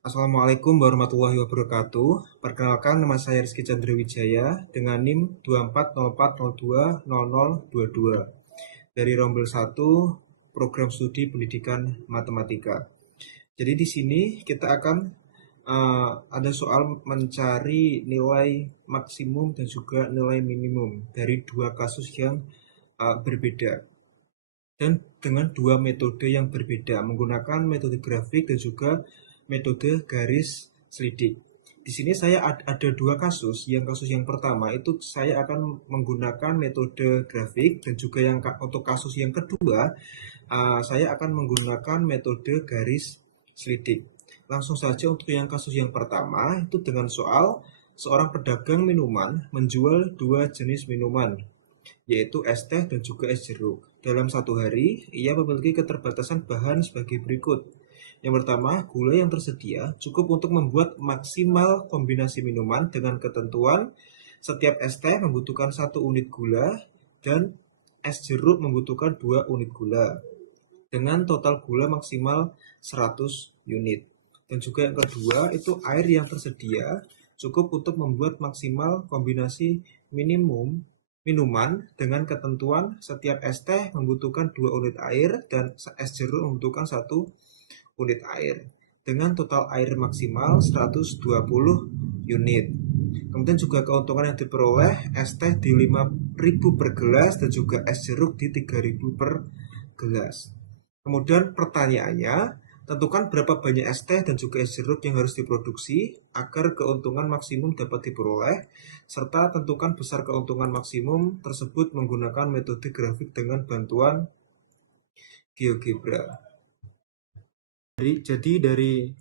Assalamualaikum warahmatullahi wabarakatuh. Perkenalkan, nama saya Rizky Chandra dengan NIM 2404020022 dari Rombel 1 Program Studi Pendidikan Matematika. Jadi di sini kita akan ada soal mencari nilai maksimum dan juga nilai minimum dari dua kasus yang berbeda dan dengan dua metode yang berbeda menggunakan metode grafik dan juga metode garis selidik. Di sini saya ada dua kasus. Yang kasus yang pertama itu saya akan menggunakan metode grafik dan juga untuk kasus yang kedua saya akan menggunakan metode garis selidik. Langsung saja untuk yang kasus yang pertama itu dengan soal seorang pedagang minuman menjual dua jenis minuman yaitu es teh dan juga es jeruk. Dalam satu hari, ia memiliki keterbatasan bahan sebagai berikut. Yang pertama, gula yang tersedia cukup untuk membuat maksimal kombinasi minuman dengan ketentuan setiap es teh membutuhkan 1 unit gula dan es jeruk membutuhkan 2 unit gula dengan total gula maksimal 100 unit. Dan juga yang kedua itu air yang tersedia cukup untuk membuat maksimal kombinasi minimum minuman dengan ketentuan setiap es teh membutuhkan 2 unit air dan es jeruk membutuhkan 1 unit air dengan total air maksimal 120 unit. Kemudian juga keuntungan yang diperoleh es teh di 5.000 per gelas dan juga es jeruk di 3.000 per gelas. Kemudian pertanyaannya, tentukan berapa banyak es teh dan juga es jeruk yang harus diproduksi agar keuntungan maksimum dapat diperoleh, serta tentukan besar keuntungan maksimum tersebut menggunakan metode grafik dengan bantuan GeoGebra. Jadi dari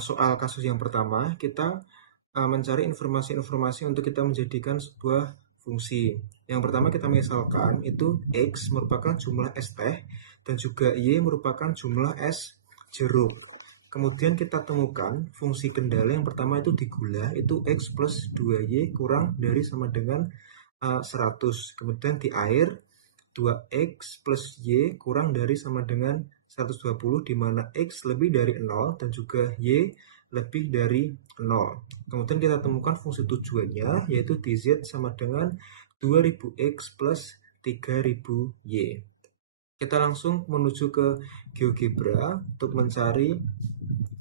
soal kasus yang pertama, kita mencari informasi-informasi untuk kita menjadikan sebuah fungsi. Yang pertama kita misalkan itu X merupakan jumlah es teh dan juga Y merupakan jumlah es jeruk. Kemudian kita temukan fungsi kendala yang pertama itu di gula itu X plus 2Y kurang dari sama dengan 100. Kemudian di air 2X plus Y kurang dari sama dengan 120 di mana X lebih dari 0 dan juga Y lebih dari 0. Kemudian kita temukan fungsi tujuannya yaitu dz sama dengan 2000X plus 3000Y. Kita langsung menuju ke GeoGebra untuk mencari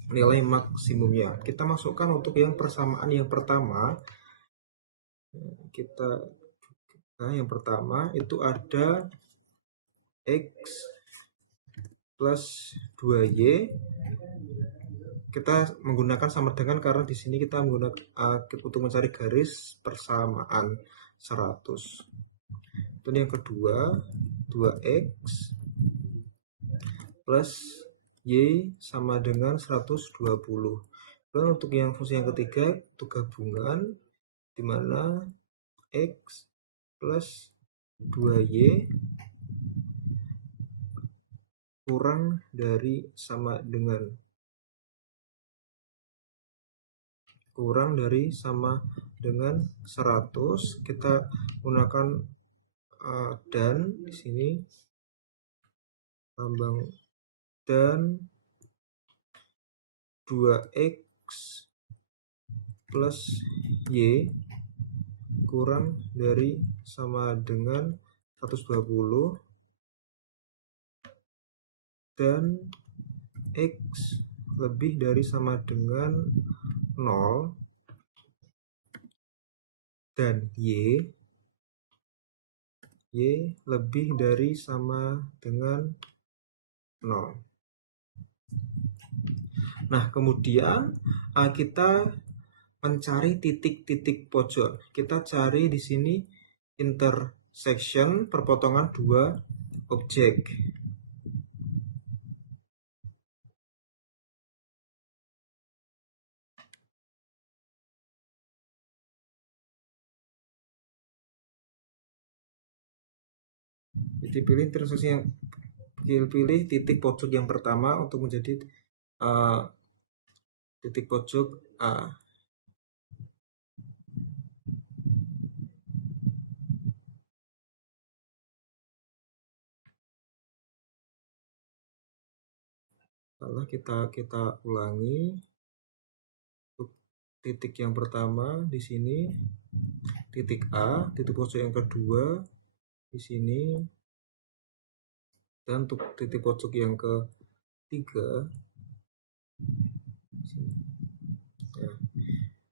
nilai maksimumnya. Kita masukkan untuk yang persamaan yang pertama. Yang pertama itu ada X plus 2Y. Kita menggunakan sama dengan karena di sini kita menggunakan untuk mencari garis persamaan 100. Dan yang kedua 2X plus Y sama dengan 120. Dan untuk yang fungsi yang ketiga itu gabungan di mana X plus 2Y kurang dari sama dengan 100. Kita gunakan dan di sini lambang dan 2X plus Y kurang dari sama dengan 120 dan X lebih dari sama dengan 0 dan Y lebih dari sama dengan 0. Nah, kemudian kita mencari titik-titik pojok. Kita cari di sini intersection perpotongan dua objek. Jadi pilih titik pojok yang pertama untuk menjadi titik pojok A. Lalu kita ulangi. titik yang pertama di sini, titik A, titik pojok yang kedua di sini, dan untuk titik pojok yang ketiga di sini.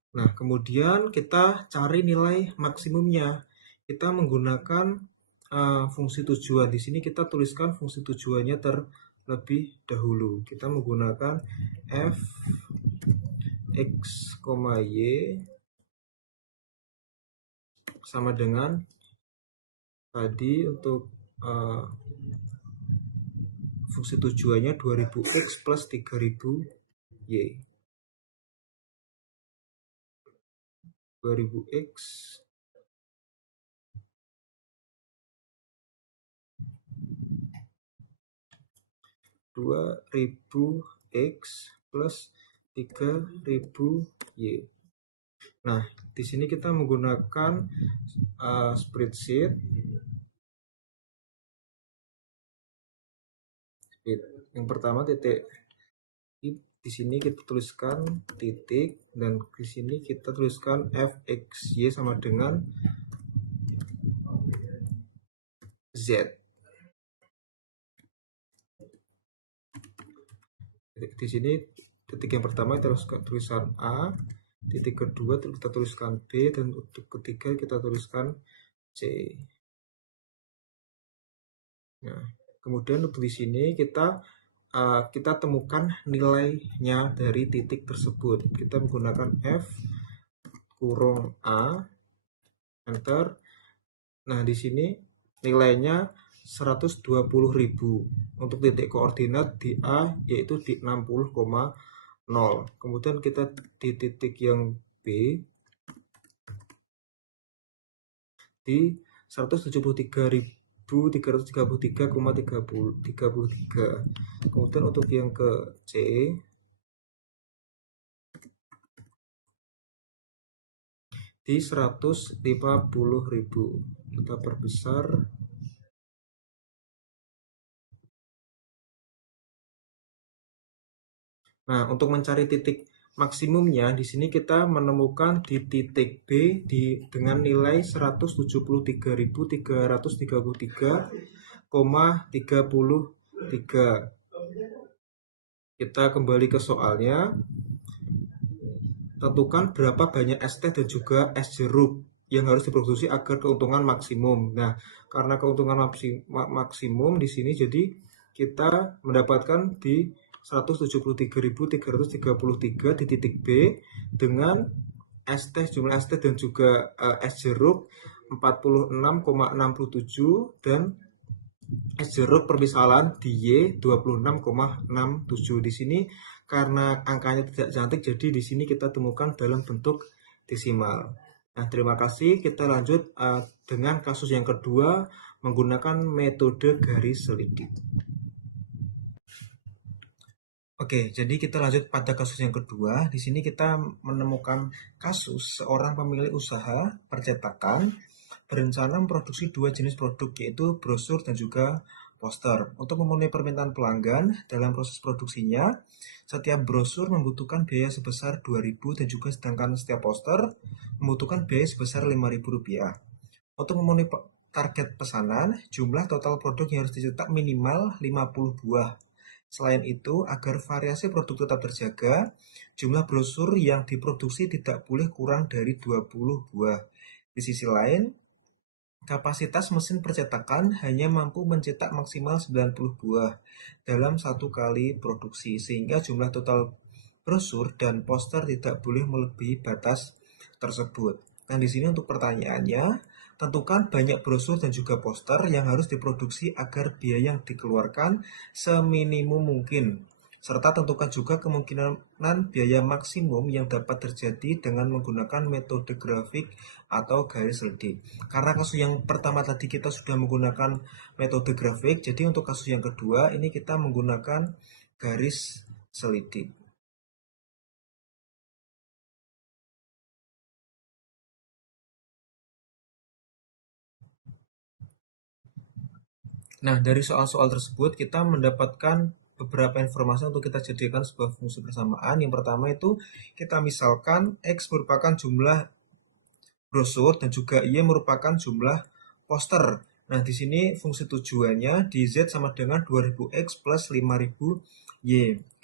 Nah, kemudian kita cari nilai maksimumnya. Kita menggunakan fungsi tujuan. Di sini kita tuliskan fungsi tujuannya terlebih dahulu. Kita menggunakan f x, y sama dengan tadi untuk fungsi tujuannya 2000x plus 3000y. 2000x x plus 3000y. Nah, di sini kita menggunakan spreadsheet. Yang pertama titik, di sini kita tuliskan titik, dan di sini kita tuliskan fxy sama dengan z. Di sini titik yang pertama kita tuliskan A, titik kedua kita tuliskan B, dan untuk ketiga kita tuliskan C. Nah, kemudian untuk di sini kita temukan nilainya dari titik tersebut. Kita menggunakan F kurung A, enter. Nah, di sini nilainya 120.000. Untuk titik koordinat di A yaitu di 60,0. Kemudian kita di titik yang B di 173.333,33. Kemudian untuk yang ke C di 150.000. Kita perbesar. Nah, untuk mencari titik maksimumnya di sini kita menemukan di titik B dengan nilai 173.333,33. Kita kembali ke soalnya. Tentukan berapa banyak es teh dan juga es jeruk yang harus diproduksi agar keuntungan maksimum. Nah, karena keuntungan maksimum di sini, jadi kita mendapatkan di 173.333 di titik B dengan jumlah es teh dan juga es jeruk 46,67 dan es jeruk permisalan di Y 26,67. Di sini karena angkanya tidak cantik, jadi di sini kita temukan dalam bentuk desimal. Nah, terima kasih. Kita lanjut dengan kasus yang kedua menggunakan metode garis selidik. Oke, jadi kita lanjut pada kasus yang kedua. Di sini kita menemukan kasus seorang pemilik usaha percetakan berencana memproduksi dua jenis produk, yaitu brosur dan juga poster. Untuk memenuhi permintaan pelanggan dalam proses produksinya, setiap brosur membutuhkan biaya sebesar 2.000 dan juga sedangkan setiap poster membutuhkan biaya sebesar Rp5.000. Untuk memenuhi target pesanan, jumlah total produk yang harus dicetak minimal 50 buah. Selain itu, agar variasi produk tetap terjaga, jumlah brosur yang diproduksi tidak boleh kurang dari 20 buah. Di sisi lain, kapasitas mesin percetakan hanya mampu mencetak maksimal 90 buah dalam satu kali produksi, sehingga jumlah total brosur dan poster tidak boleh melebihi batas tersebut. Nah, di sini untuk pertanyaannya, tentukan banyak brosur dan juga poster yang harus diproduksi agar biaya yang dikeluarkan seminimum mungkin. Serta tentukan juga kemungkinan biaya maksimum yang dapat terjadi dengan menggunakan metode grafik atau garis selidik. Karena kasus yang pertama tadi kita sudah menggunakan metode grafik, jadi untuk kasus yang kedua ini kita menggunakan garis selidik. Nah, dari soal-soal tersebut kita mendapatkan beberapa informasi untuk kita jadikan sebuah fungsi persamaan. Yang pertama itu kita misalkan X merupakan jumlah brosur dan juga Y merupakan jumlah poster. Nah, di sini fungsi tujuannya di Z sama dengan 2000X plus 5000Y.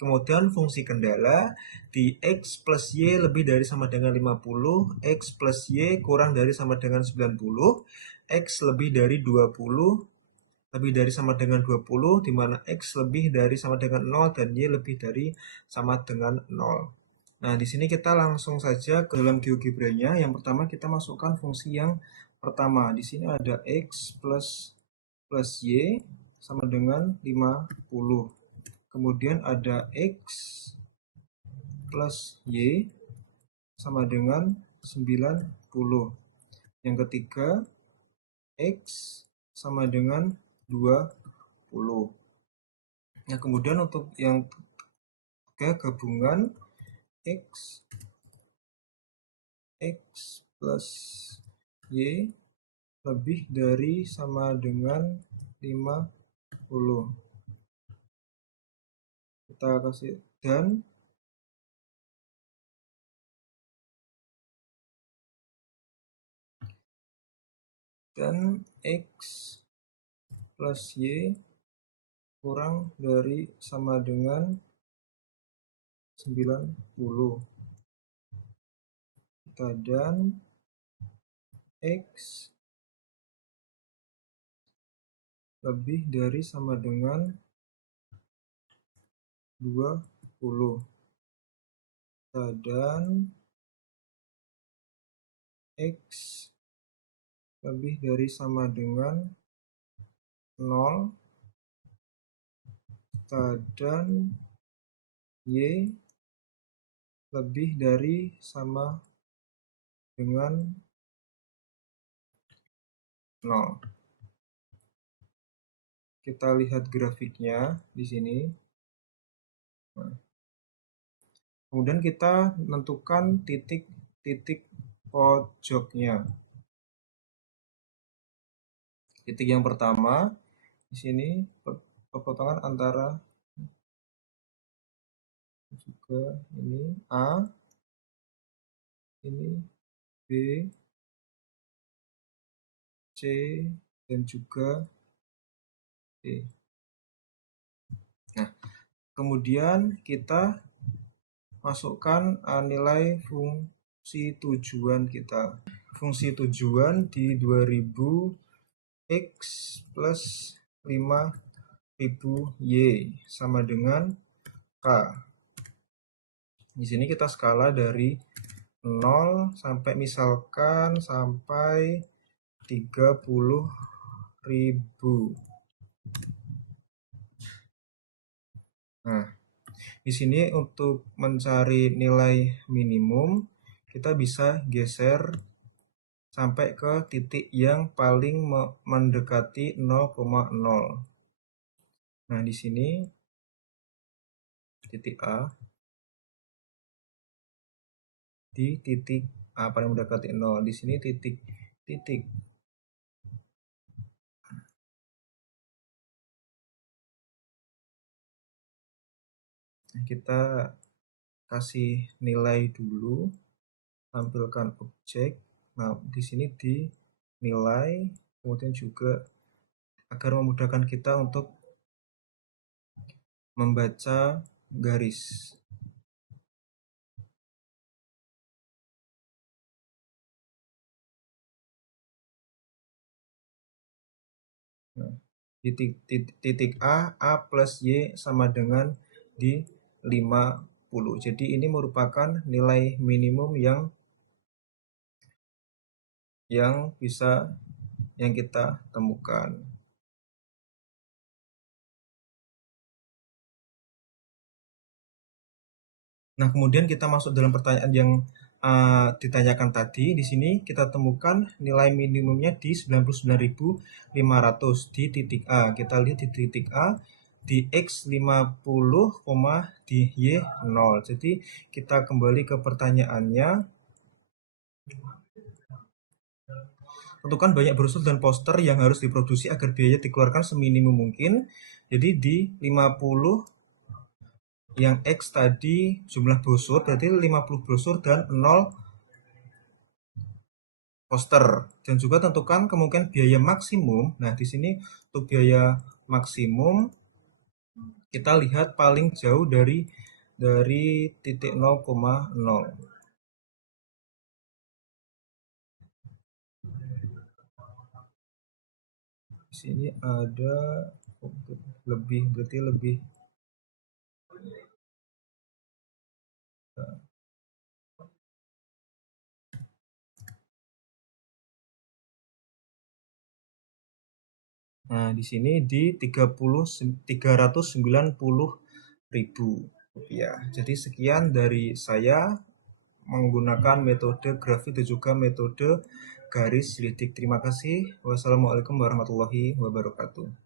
Kemudian fungsi kendala di X plus Y lebih dari sama dengan 50, X plus Y kurang dari sama dengan 90, X lebih dari 20, lebih dari sama dengan 20, di mana X lebih dari sama dengan 0 dan Y lebih dari sama dengan 0. Nah, di sini kita langsung saja ke dalam GeoGebra-nya. Yang pertama kita masukkan fungsi yang pertama. Di sini ada X plus Y sama dengan 50. Kemudian ada X plus Y sama dengan 90. Yang ketiga, X sama dengan 20. Nah, kemudian untuk yang ketiga gabungan X plus Y lebih dari sama dengan 50. Kita kasih dan X plus Y kurang dari sama dengan 90. Dan X lebih dari sama dengan 20. Dan X lebih dari sama dengan 0. Dan Y lebih dari sama dengan 0. Kita lihat grafiknya di sini. Nah, kemudian kita menentukan titik-titik pojoknya. Titik yang pertama di sini perpotongan antara juga ini A, ini B, C, dan juga D. Nah, kemudian kita masukkan nilai fungsi tujuan kita. Fungsi tujuan di 2000 X plus 5000Y sama dengan K. Di sini kita skala dari 0 sampai misalkan sampai 30.000. Nah, di sini untuk mencari nilai minimum kita bisa geser sampai ke titik yang paling mendekati 0,0. Nah, di sini titik A, di titik A paling mendekati 0. Di sini titik. Nah, kita kasih nilai dulu, tampilkan objek. Nah, di sini dinilai, kemudian juga agar memudahkan kita untuk membaca garis. Nah, di titik A plus Y sama dengan di 50. Jadi ini merupakan nilai minimum yang kita temukan. Nah, kemudian kita masuk dalam pertanyaan yang ditanyakan tadi. Di sini kita temukan nilai minimumnya di 99.500 di titik A. Kita lihat di titik A di X 50, di Y 0. Jadi kita kembali ke pertanyaannya. Tentukan banyak brosur dan poster yang harus diproduksi agar biaya dikeluarkan seminimum mungkin. Jadi di 50 Yang X tadi jumlah brosur, berarti 50 brosur dan 0 poster. Dan juga tentukan kemungkinan biaya maksimum. Nah, di sini untuk biaya maksimum kita lihat paling jauh dari titik 0,0. Di sini ada lebih, berarti lebih. Nah, di sini di 390.000 rupiah. Jadi sekian dari saya menggunakan metode grafik dan juga metode garis lidik. Terima kasih. Wassalamualaikum warahmatullahi wabarakatuh.